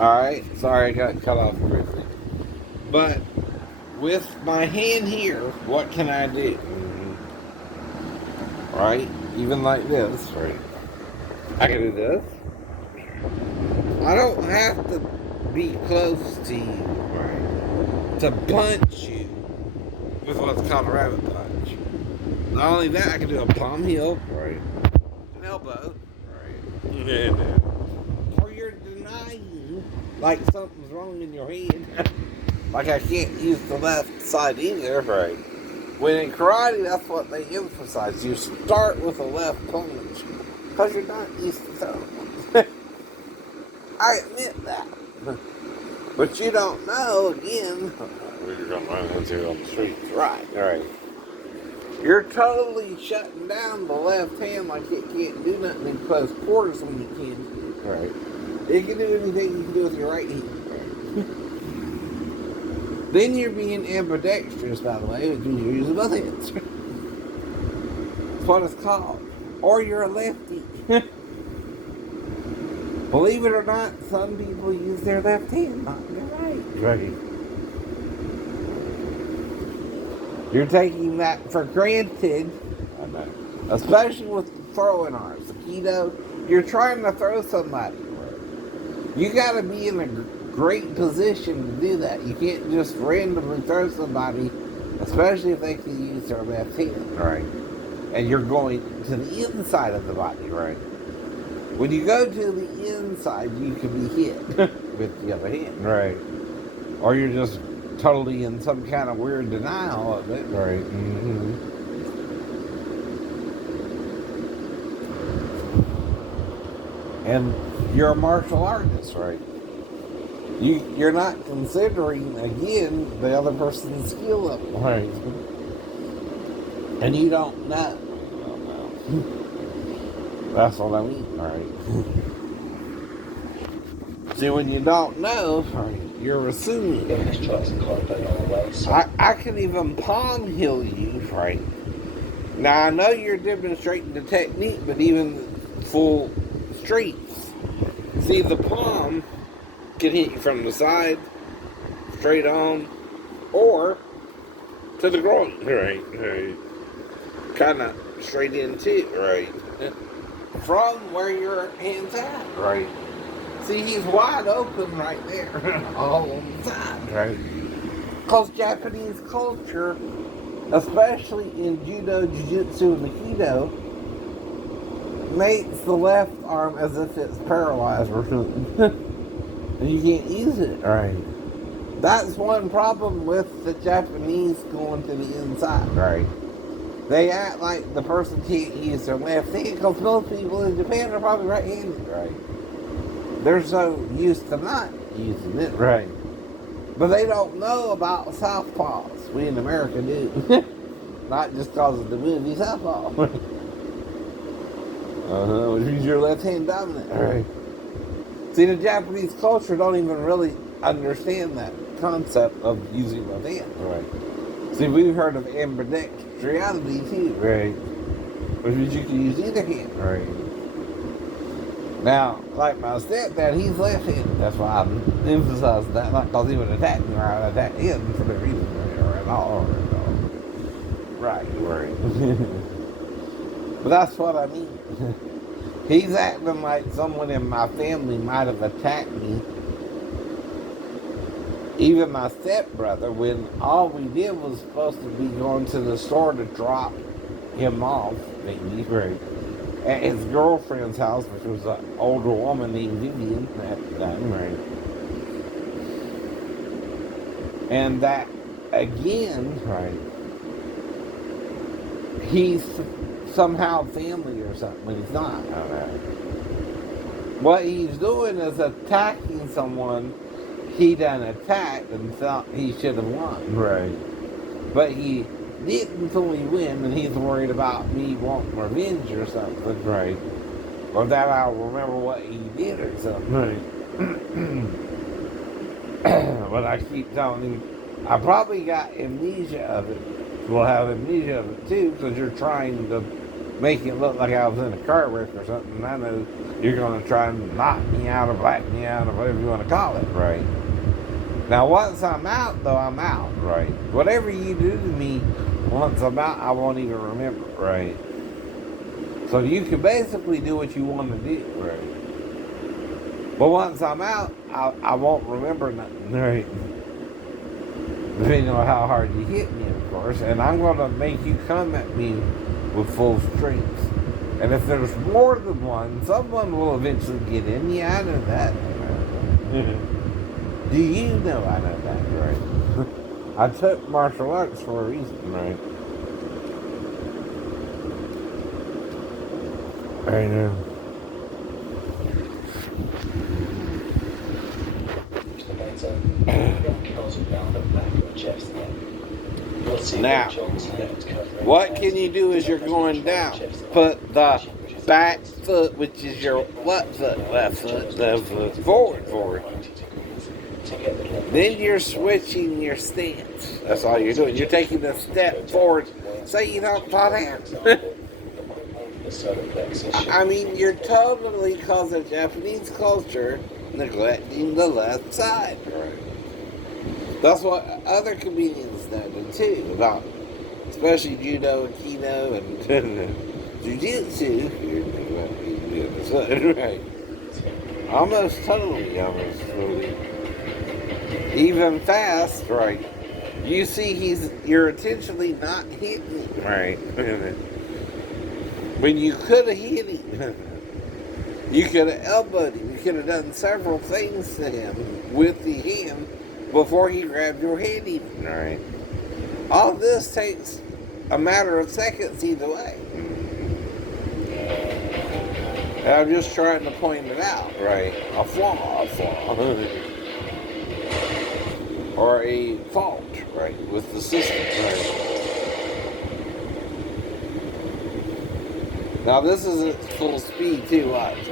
Alright, sorry I got cut off briefly. But with my hand here, what can I do? Right? Even like this, right? I can do this. I don't have to be close to you, right? To punch you with what's called a rabbit punch. Not only that, I can do a palm heel, right? An elbow, right? Yeah. Or you're denying like something's wrong in your head. Like I can't use the left side either, right? When in karate, that's what they emphasize. You start with a left punch because you're not used to throwing. I admit that. But you don't know, again, you're going to run into on the streets. Right. You're totally shutting down the left hand like it can't do nothing in close quarters when you can. Right. It can do anything you can do with your right hand. Then you're being ambidextrous, by the way, which means you're using both hands. That's what it's called. Or you're a lefty. Believe it or not, some people use their left hand, not their right. Right. You're taking that for granted. I know. Especially with throwing arms. Aikido, you're trying to throw somebody. You got to be in a great position to do that. You can't just randomly throw somebody, especially if they can use their left hand. Right. And you're going to the inside of the body, right? When you go to the inside, you can be hit with the other hand. Right. Or you're just totally in some kind of weird denial of it. Right. Mm-hmm. And you're a martial artist, right? You're not considering, again, the other person's skill level. Right. And you don't know. That's what I mean, right? See, when you don't know, you're assuming. I can even palm heal you, right? Now, I know you're demonstrating the technique, but even full straights. See, the palm can hit you from the side, straight on, or to the groin, right? Kind of straight into it, right? From where your hand's at, right? See, he's wide open right there, all on the side, right? Because Japanese culture, especially in judo, jiu-jitsu, and aikido, makes the left arm as if it's paralyzed or something. And you can't use it, right? That's one problem with the Japanese going to the inside, right? They act like the person can't use their left hand because most people in Japan are probably right-handed, right? They're so used to not using it, right? But they don't know about southpaws. We in America do. Not just because of the movie Southpaw. Which means you're left-hand dominant, right? See, the Japanese culture don't even really understand that concept of using left hand, right? See, we've heard of ambidextrality too, right? Which means you can use either hand, right? Now, like my stepdad, he's left-handed. That's why I'm emphasizing that, not because he would attack me or I would attack him for no reason, or at all. Right. But that's what I mean. He's acting like someone in my family might have attacked me. Even my stepbrother, when all we did was supposed to be going to the store to drop him off, maybe, right, at his girlfriend's house, which was an older woman named Vivian at the time, right? And that, again, right, he's somehow family or something, but he's not. What he's doing is attacking someone he done attacked and thought he should have won. Right. But he didn't fully win, and he's worried about me wanting revenge or something. Right. Or that I'll remember what he did or something. Right. But I keep telling him, I probably got amnesia of it. We'll have amnesia of it too, because you're trying to make it look like I was in a car wreck or something. And I know You're going to try and knock me out or black me out or whatever you want to call it, right? Now, once I'm out, though, I'm out, right? Whatever you do to me, once I'm out, I won't even remember, right? So you can basically do what you want to do, right? But once I'm out, I won't remember nothing, right? Depending on how hard you hit me, of course. And I'm going to make you come at me with full strength. And if there's more than one, someone will eventually get in. Yeah, I know that. Do you know I know that, right? I took martial arts for a reason, right? I know. Now, what can you do as you're going down? Put the back foot, which is your left foot, left foot, forward. Then you're switching your stance. That's all you're doing. You're taking a step forward. Say you don't fall down. I mean, you're totally, because of Japanese culture, neglecting the left side. Right. That's what other comedians noted too, about especially judo and kendo and jiu-jitsu. You're neglecting the other side, right? Almost totally. Even fast, right? You see, you're intentionally not hitting him, right? When you could have hit him, you could have elbowed him, you could have done several things to him with the hand before he grabbed your hand, even, right? All this takes a matter of seconds either way. And I'm just trying to point it out, right? A flaw. Or a fault, right, with the system, right? Now this is at full speed too, watch.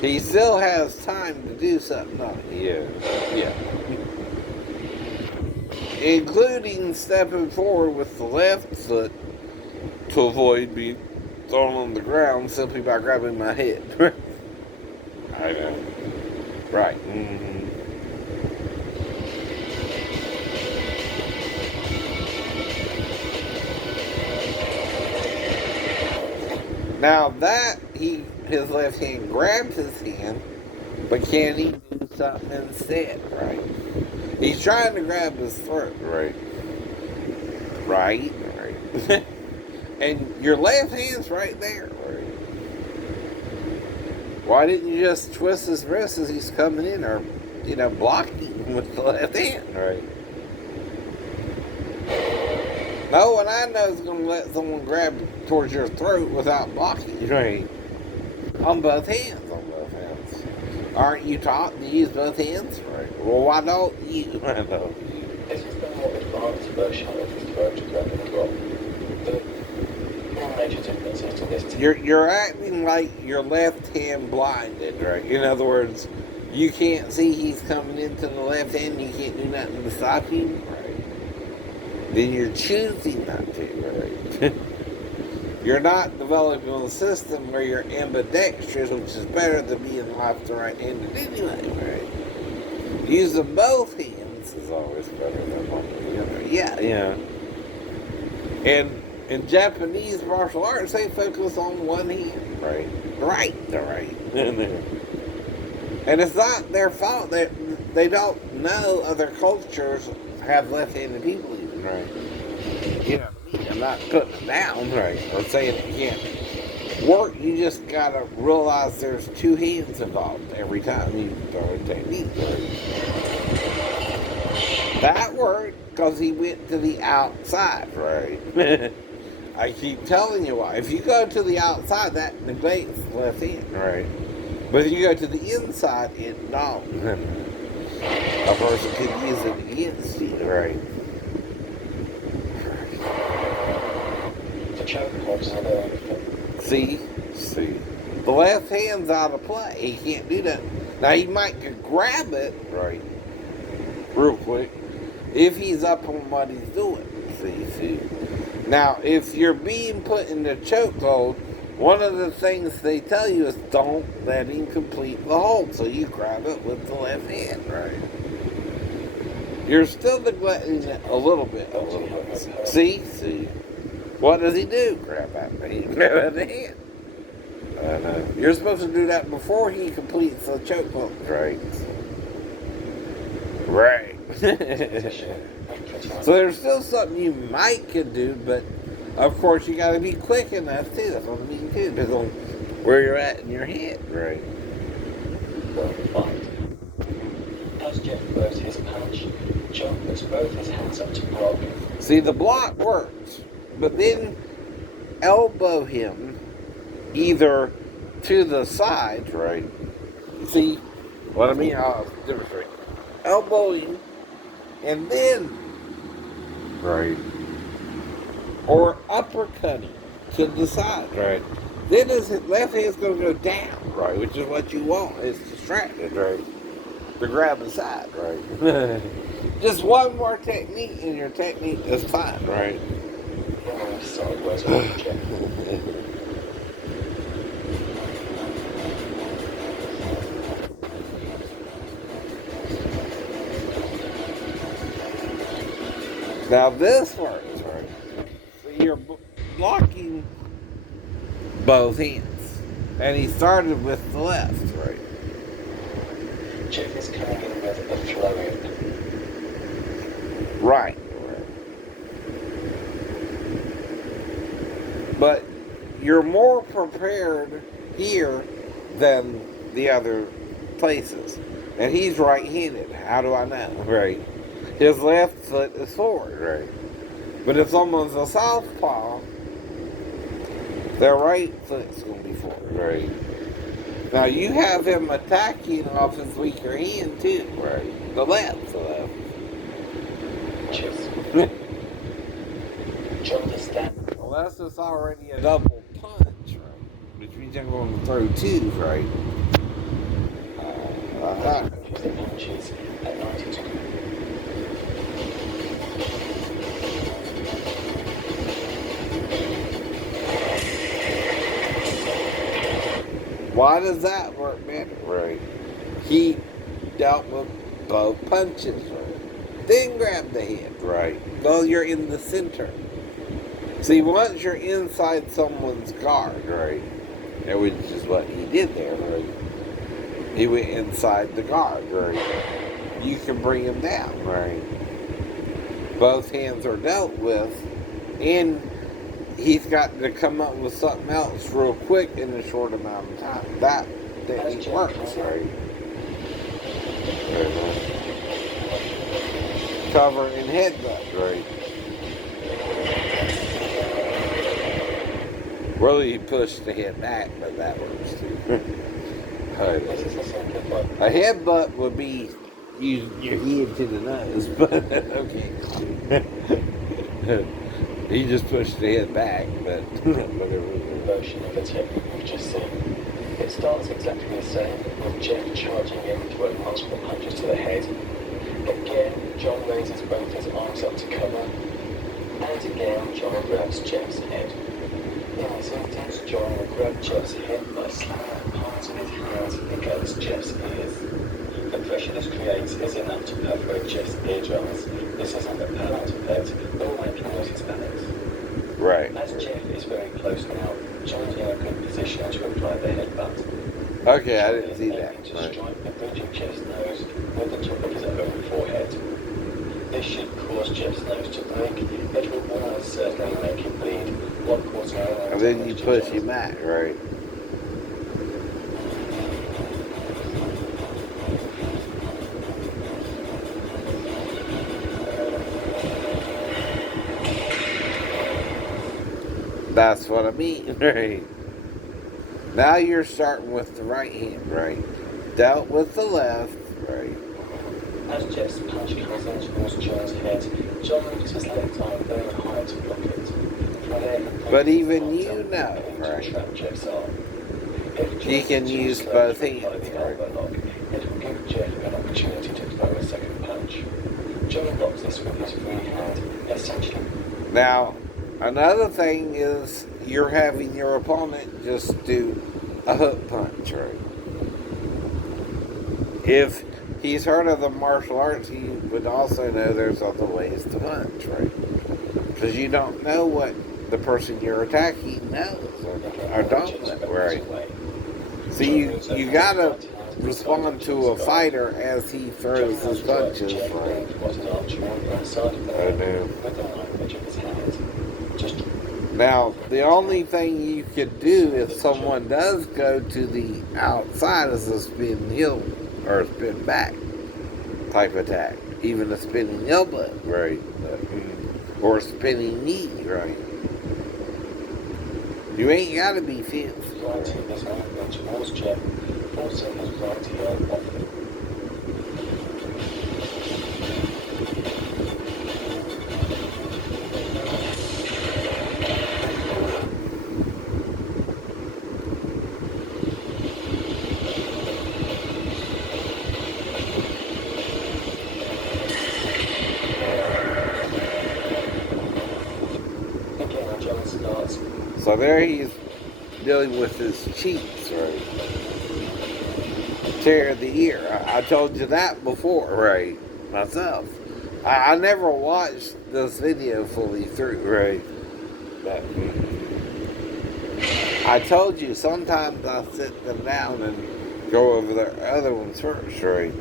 He still has time to do something. No, yeah. Including stepping forward with the left foot to avoid being thrown on the ground simply by grabbing my head. I know. Right. Mm-hmm. Now that his left hand grabbed his hand, but can he do something instead? Right. He's trying to grab his throat. Right. Right. And your left hand's right there. Right. Why didn't you just twist his wrist as he's coming in, or block him with the left hand? Right. No one I know is going to let someone grab towards your throat without blocking. Right. On both hands. Aren't you taught to use both hands? Right. Well, why don't you? This is the more advanced version of the throat grabbing drop. The one major difference is to this. You're acting like your left hand blinded, right? In other words, you can't see he's coming into the left hand. You can't do nothing to stop him. Right. Then you're choosing not to. Right. You're not developing a system where you're ambidextrous, which is better than being left or right-handed anyway, right? Using both hands is always better than one or the other. Yeah. And in Japanese martial arts, they focus on one hand, right? Right. And it's not their fault that they don't know other cultures have left-handed people even, right? I'm not putting it down, right, or saying it can't work. You just gotta realize there's two hands involved every time you throw a technique. That worked because he went to the outside, right? I keep telling you why. If you go to the outside, that neglects the left hand, right? But if you go to the inside, it don't. A person could use it against you, right? See, the left hand's out of play. He can't do that. Now he might could grab it, right, real quick, if he's up on what he's doing. See. Now, if you're being put in the chokehold one of the things they tell you is don't let him complete the hold, so you grab it with the left hand, right? You're still neglecting it a little bit. See? What does he do? Grab out the hand. Grab out the hand. You're supposed to do that before he completes the choke hold, right? Right. So there's still something you might could do, but of course you got to be quick enough too. That's what I mean too. Depends on where you're at in your head, right? As Jeff throws his punch, John puts both his hands up to block. See, the block works, but then elbow him either to the side, right? See what I mean? I'll demonstrate. Elbow him, and then, right, or uppercut him to the side, right? Then his left hand's going to go down, right, which is what you want. It's distracted, right? To grab the side, right? Just one more technique, and your technique is fine, right? Now this works, right? So you're blocking both hands, and he started with the left, right? Jeff is coming in with a flurry. Right. But you're more prepared here than the other places. And he's right-handed. How do I know? Right. His left foot is forward, right? But if someone's a southpaw, their right foot's going to be forward, right? Now you have him attacking off his weaker hand too, right? The left. John understands. Unless it's already a double punch, right? Which means I'm going to throw two, right? The punches at 92. Why does that work better? Right. He dealt with both punches, right? Then grab the head, right? Well, you're in the center. See, once you're inside someone's guard, right? Which is what he did there, right? He went inside the guard, right? You can bring him down, right? Both hands are dealt with, and he's got to come up with something else real quick in a short amount of time. That technique works, right? Cover and headbutt, right? Really, you push the head back, but that works too. A headbutt would be using your head to the nose, but okay. He just pushed the head back, but whatever. Version of the technique we've just seen. It starts exactly the same, with Jeff charging in to work multiple punches to the head. Again, John raises both his arms up to cover, and again, John grabs Jeff's head. In this instance, John will grab Jeff's head by slamming palms of his hands against Jeff's ears. The pressure this creates is enough to perforate Jeff's eardrums. This has an apparent effect, all making noises Alex. Right. As Jeff is very close now, John's in a good position to apply the headbutt. Okay, I didn't see that. To Right. strike the bridge of Jeff's nose with the top of his own forehead. This should cause Jeff's nose to break. It will almost certainly make him bleed. One quarter hour. And then you push him back, right? That's what I mean, right? Now you're starting with the right hand, right? Dealt with the left, right? As Jeff's punch comes in towards John's head, John lifts his left arm very high to block it. From there, But even you know, right? Trap Jeff's arm. If He Jeff can is use too both slow to hands, follow the right? elbow lock, it will give Jeff an opportunity to throw a second punch. John blocks this with his free hand, essentially. Now, another thing is you're having your opponent just do a hook punch, right? If he's heard of the martial arts, he would also know there's other ways to punch, right? Because you don't know what the person you're attacking knows or don't know, right? So you gotta respond to a fighter as he throws his punches, right? I know. Now, the only thing you could do if someone does go to the outside is a spin heel or a spin back type attack. Even a spinning elbow, right? Or a spinning knee, right? You ain't gotta be fancy. So there he's dealing with his cheeks, right? Tear the ear. I told you that before, right? Myself. I never watched this video fully through, right? But I told you sometimes I sit them down and go over the other ones first, right?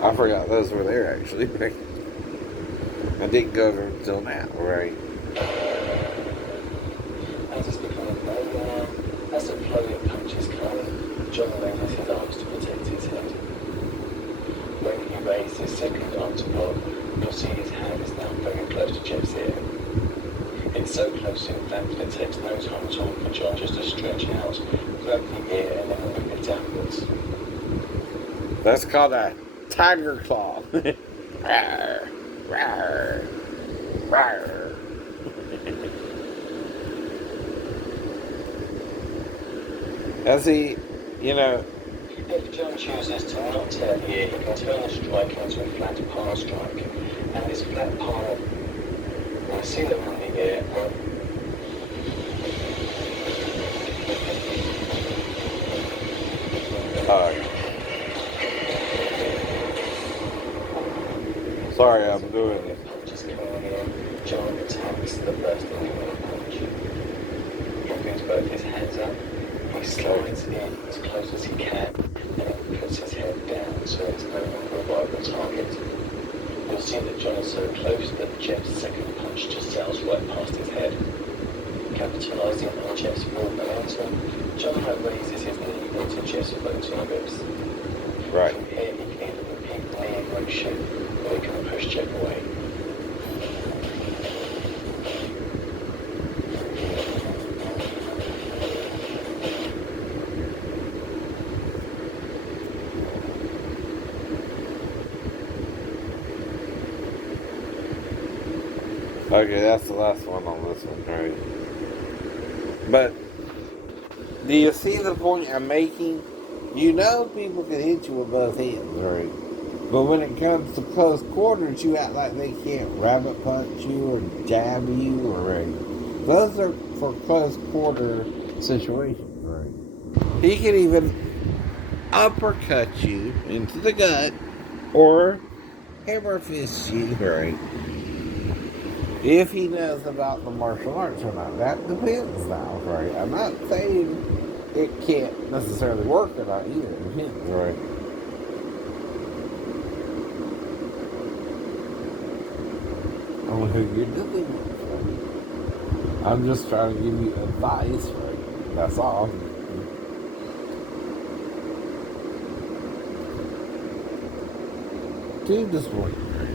I forgot those were there actually, right? I didn't go over them until now, right? As the flurry of punches come, John raises his arms to protect his head. When he raised his second arm to block, you'll see his hand is now very close to Jeff's ear. It's so close, in fact, that it takes no time at all for John just to stretch out, grab the ear, and then whip it downwards. That's called a tiger claw. Rawr, rawr, rawr. As he, If John chooses to not tear the ear, he can turn the strike into a flat palm strike. And this flat palm, I see them on the ear. Sorry, I'm doing it. Punches coming in, John attacks the first incoming punch. He brings both his hands up. He slides in as close as he can, and then puts his head down so it's no longer a viable target. You'll see that John is so close that Jeff's second punch just sails right past his head. Capitalizing on Jeff's full momentum, John now raises his knee into Jeff's floating ribs. Right. From here he can either repeat the knee motion, or he can push Jeff away. Okay, that's the last one on this one, right? But do you see the point I'm making? You know people can hit you with both hands, right? But when it comes to close quarters, you act like they can't rabbit punch you or jab you, or right? Those are for close quarter situations, right? He can even uppercut you into the gut or hammer fist you, right? If he knows about the martial arts or not, that depends now, right? I'm not saying it can't necessarily work or not either, it depends, right? On who you're dealing with, right? I'm just trying to give you advice, right? That's all. To this point, right?